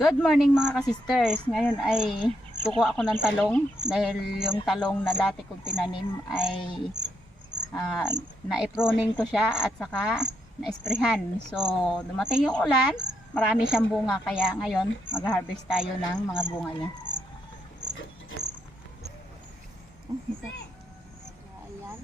Good morning mga kasisters. Ngayon ay kukuha ako ng talong dahil yung talong na dati kong tinanim ay na-pruning ko siya at saka na-esprehan. So dumating yung ulan, marami siyang bunga kaya ngayon mag-harvest tayo ng mga bunga niya. Ayan.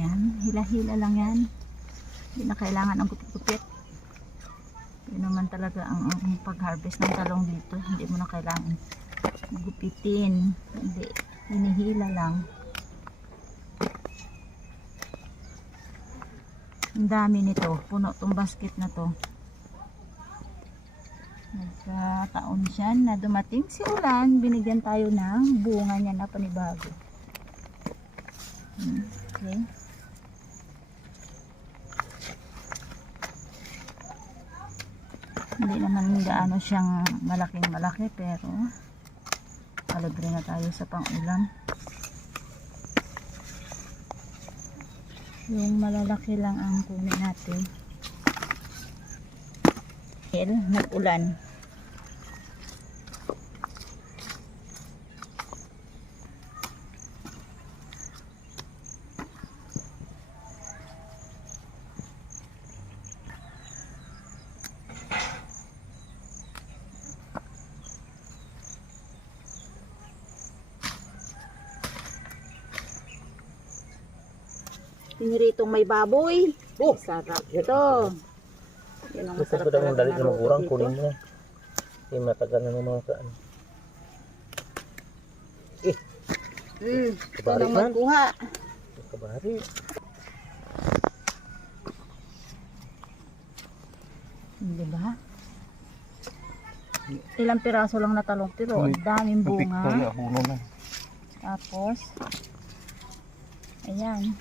Yan, hila-hila lang yan. Hindi na kailangan ang gupit-gupit. Yun naman talaga ang pag-harvest ng talong dito. Hindi mo na kailangan gupitin. Hindi, hinihila lang. Ang dami nito. Puno tong basket na to. Nagkataon siya na dumating si ulan. Binigyan tayo ng bunga niya na panibago. Okay. Hindi naman gaano siyang malaking malaki pero kalibre na tayo sa pang-ulam. Yung malalaki lang ang kunin natin. Nag-ulan. Piniritong may baboy. Oh, sarap ito. Yan ang masarap talaga. Dali na magurang, dito. kunin mo na. Hindi matagal na ng mga kaan. Ito nang magkuha. Kabari. Diba? Ilang piraso lang na talong pero ang daming bunga. Tapos ayan.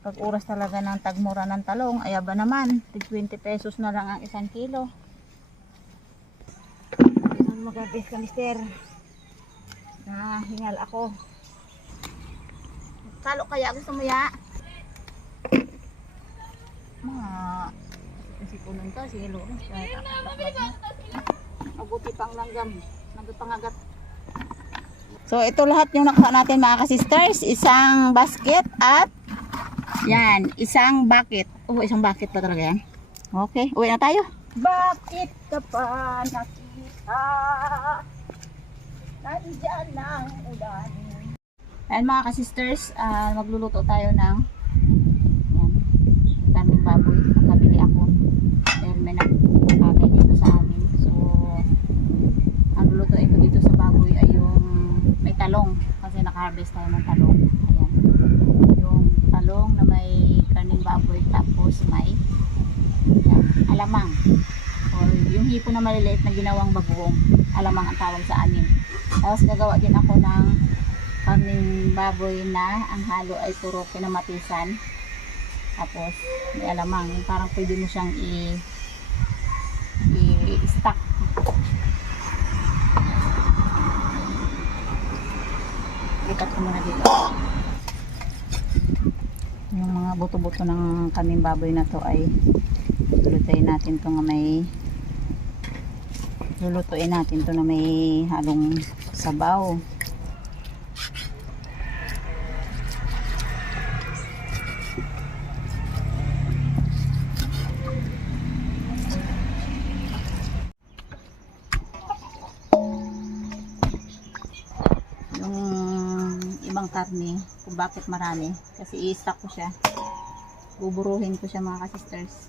Pag oras talaga ng tagmura ng talong, ay aba naman, 20 pesos na lang ang 1 kilo. Mag-harvest ka, mister. Hingal ako. Kalo kaya gusto mo ya? Mga sipunan to, sige loro. Mabuti pang langgam, nagpangagat. So ito lahat yung nakuha natin mga ka-sisters, isang basket at yan, isang bucket. Oh, isang bucket pa talaga yan. Okay, uwi na tayo. Bakit ka pa nakita? Nandiyan ang ulan. Ayan mga ka-sisters, magluluto tayo ng yan, daming baboy. Nakabili ako. Dahil may nakakabay dito sa amin. So, ang lulutuin ko dito sa baboy ay yung may talong. Kasi naka-harvest tayo ng talong. Ayan. Yung talong na may karning baboy tapos may yan, alamang or yung hipo na maliliit na ginawang bagoong, alamang ang tawag sa amin. Tapos gagawa din ako ng karning baboy na ang halo ay puro kinamatisan tapos may alamang, yung parang pwede mo siyang i-stack. Ikat ko muna dito yung mga buto-buto ng kaming baboy na to ay lulutuin natin to na may halong sabaw. Ibang karne kung bakit marami kasi i-stack ko siya, buburuhin ko siya mga ka-sisters.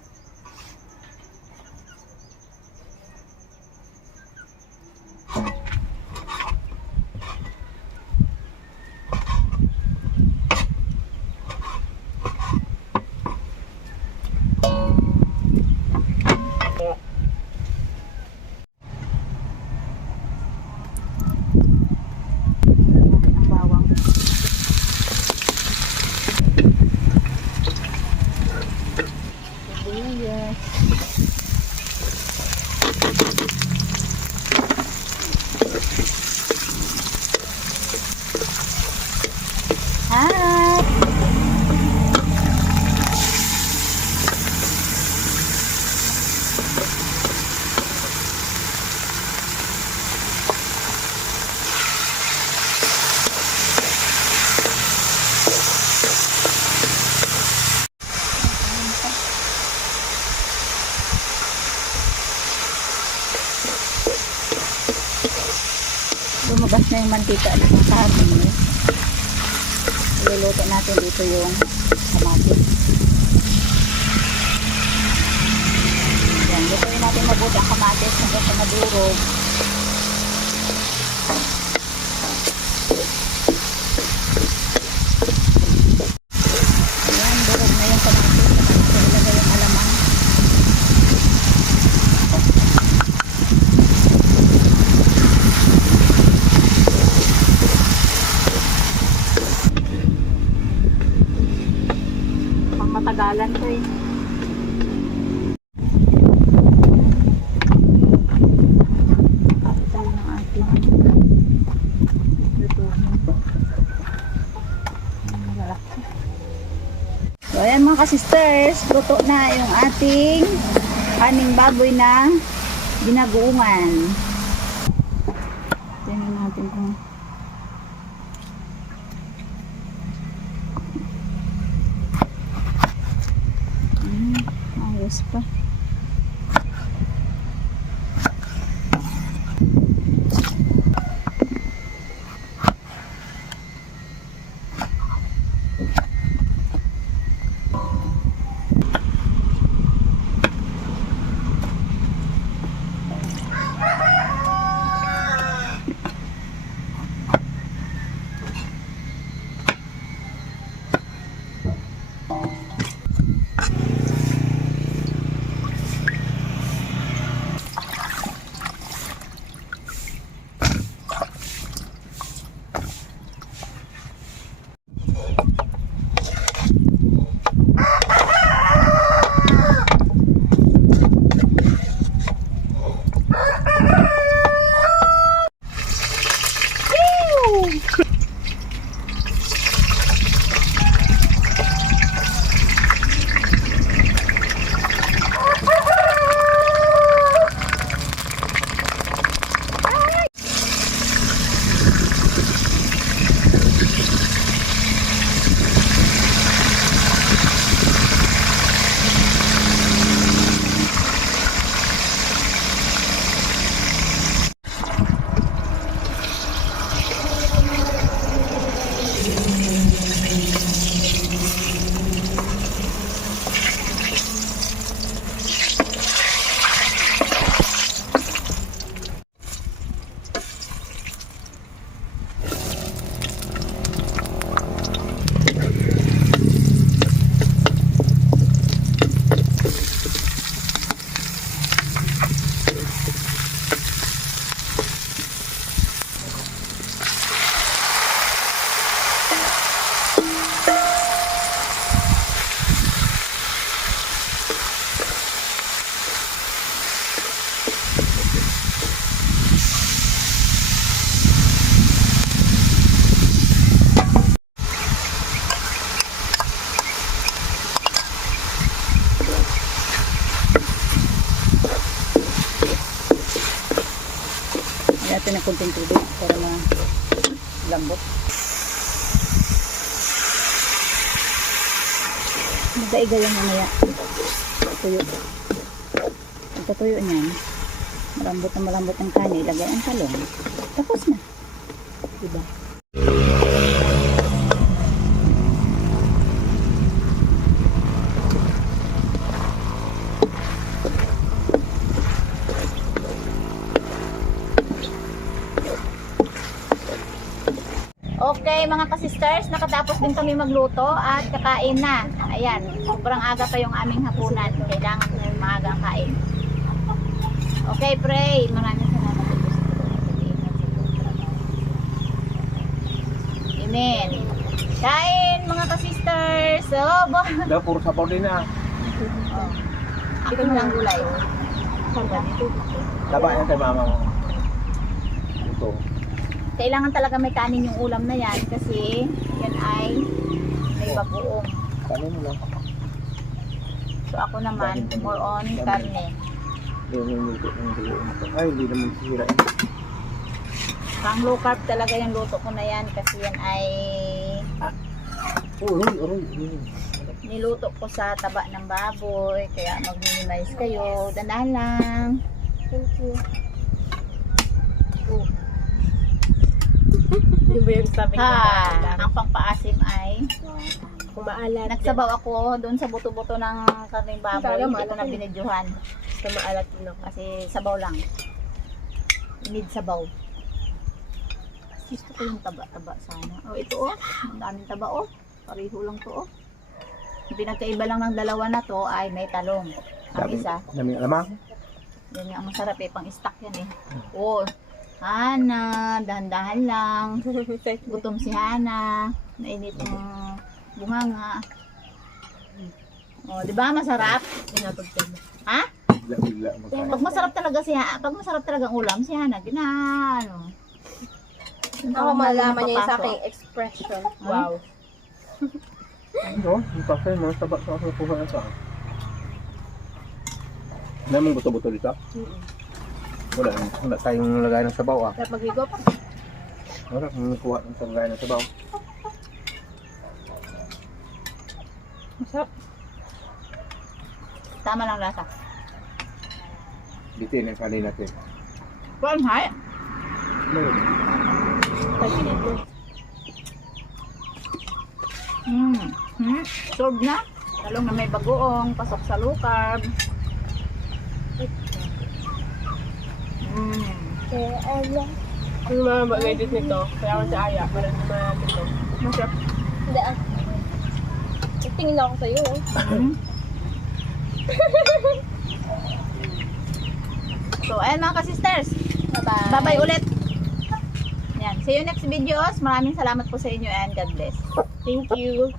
tayong mantika ng karne. Iluluto natin dito yung kamatis. Yan, lutuin natin mabuti ang kamatis hanggang sa madurog. Ayan, durog na yung kamatis. Saka ilagay yung alamang. Pang matagalan to eh. Tayo ng ating lutuhin. Malaki. So ayan mga ka-sisters, luto na yung ating kaning baboy na ginaguungan. Tingnan natin kung ayos pa. Natin ng konting tubig para malambot. Magdaiga yung mamaya. Tuyo. Pagkatuyo niyan, malambot ang kanin, ilagay ang talong. Tapos na. Diba? Okay mga ka-sisters, nakatapos din kami magluto at kakain na. Ayan, sobrang aga pa yung aming hapunan. Kailangan maagang kain. Okay, pray. Maraming salamat. Amen. Kain mga ka-sisters. Daw, puro sabaw din na. Ako lang gulay. Taba yan kay mama mo. Ito. Kailangan talaga may kanin yung ulam na yan kasi yan ay may bagoong. Kanin mo lang. So ako naman, more on karne. Ay, hindi naman sisira. Pang low carb talaga yung luto ko na yan kasi yan ay Uroy. niluto ko sa taba ng baboy. Kaya mag-minimize kayo. Dandahan lang. Thank you. Yung ba yung sabi ko Ha, ang pangpaasim ay kung maalat. nagsabaw ako doon sa buto-buto ng karning baboy. Talaga, Hindi ko maalat na yun. binidyohan Basta maalat din ako. kasi sabaw lang. Need sabaw. Gusto ko yung taba-taba sana. Oh, ito oh. Ang daming taba oh. Pareho lang to oh. Yung pinagkaiba lang ng dalawa na to ay may talong. Ang isa, Dami alamang. yan yung masarap eh. Pang-stock yan eh. Oh, Hana, dahan-dahan lang. Gutom si Hana. Nainit yung bunganga. Oh, di ba masarap? Inatog ka na. Ha? Bigla magkain. Pag masarap talaga si Hana, pag masarap talaga ang ulam si Hana, ano. Ako malaman niya yung sa aking expression. Wow. Ano? Yung pasay mo, taba sa ako kuha na sa. Ano mong buto-buto dito? Wala tayong lagay ng sabaw ah. Sarap maghigop. Wala kung kuha ng lagay ng sabaw. Masarap. Tama lang lasa. Bitin ang kanin natin. Kuan hay. Pag-init mo. Solve na. Talong na may bagoong, pasok sa low carb. Kaya alam. Yung mga mag-edit nito, kaya ako si Aya, para hindi natin ito. Masarap. Hindi ah. Tingin lang ako sa'yo. So, ayan mga ka-sisters. Bye-bye. Bye-bye ulit. Yan. See you next videos. Maraming salamat po sa inyo and God bless. Thank you.